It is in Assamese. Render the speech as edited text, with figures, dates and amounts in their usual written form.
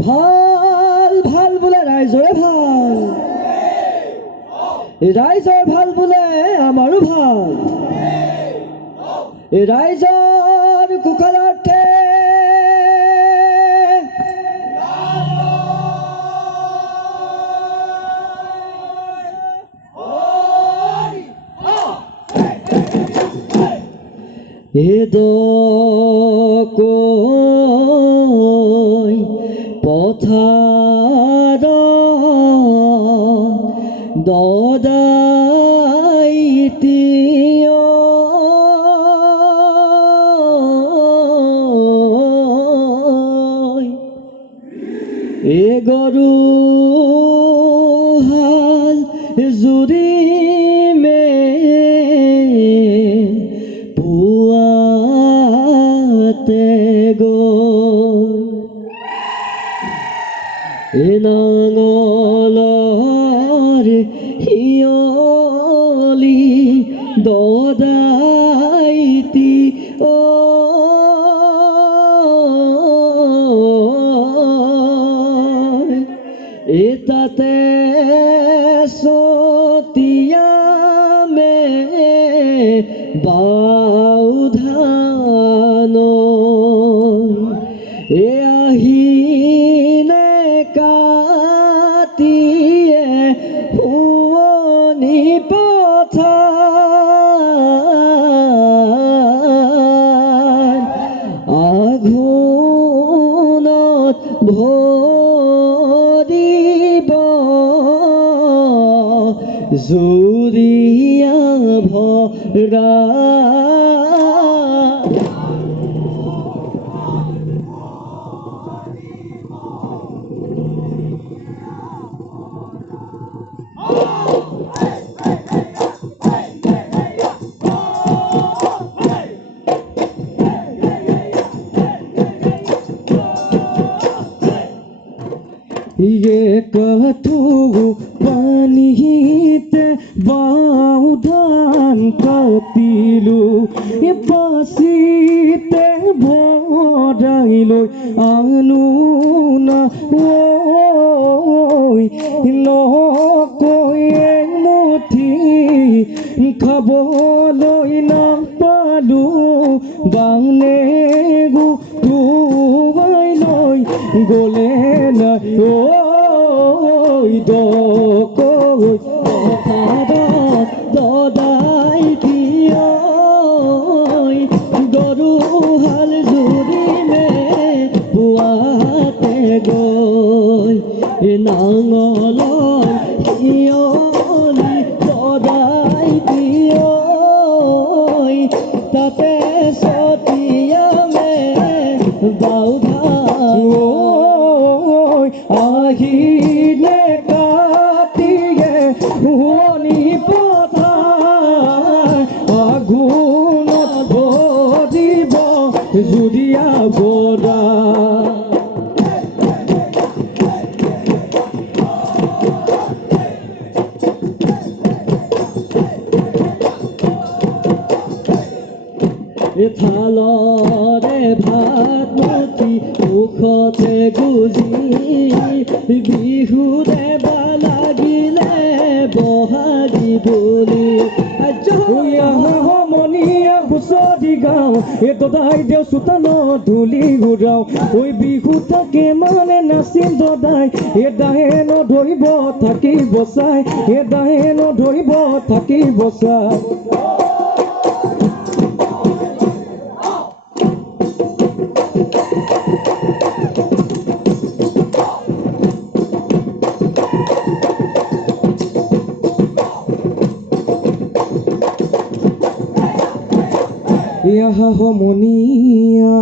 ভাল ভাল বোলে ৰাইজৰে ভাল, ৰাইজৰ ভাল বোলে আমাৰো ভাল। ৰাইজৰ কুশলাৰ্থে এদকৈ পথাৰ দদাইতি এ গৰু হাল জুৰি মে পুৱাতে গৈ নাঙলৰ শিয়লি দদাইতি এটাতে সতিয়ামে বাউধান এ আহিনে কাটিয়ে শুৱনি পথাৰ আঘোণত ভৰিব জুৰিয়া ভৰা একটু পানীতে বাউধান কাটিলো পাচিতে ভৰাই লৈ আনো না নকৈ এমুঠি খাবলৈ নাপালো বানে গুৱাই লৈ গ'লে না দকৈ পথাৰত দদাই দিয় গৰু হাল জুৰি মে পুৱাতে গৈ নাঙলৰ শিয়লি দদাই দিয় তাতে সতিয়ামে বাউধান আহিলে কাটিয়ে শুৱনি পথাৰ আঘোণত ভৰিব জুৰিয়া ভৰা থালৰে ভাত মুঠি মুখতে গুজি বিহুৰে লাগিলে বহাগী বুলি সমনীয়া হুঁচৰি গাওঁ এই দদাই দেও চোতালত ধূলি ঘূৰাওঁ ঐ বিহু থাকে মানে নাচিম দদাই এই দাহে নধৰিব থাকি বচাই এই দাহে নধৰিব থাকি বচাই সমনীয়া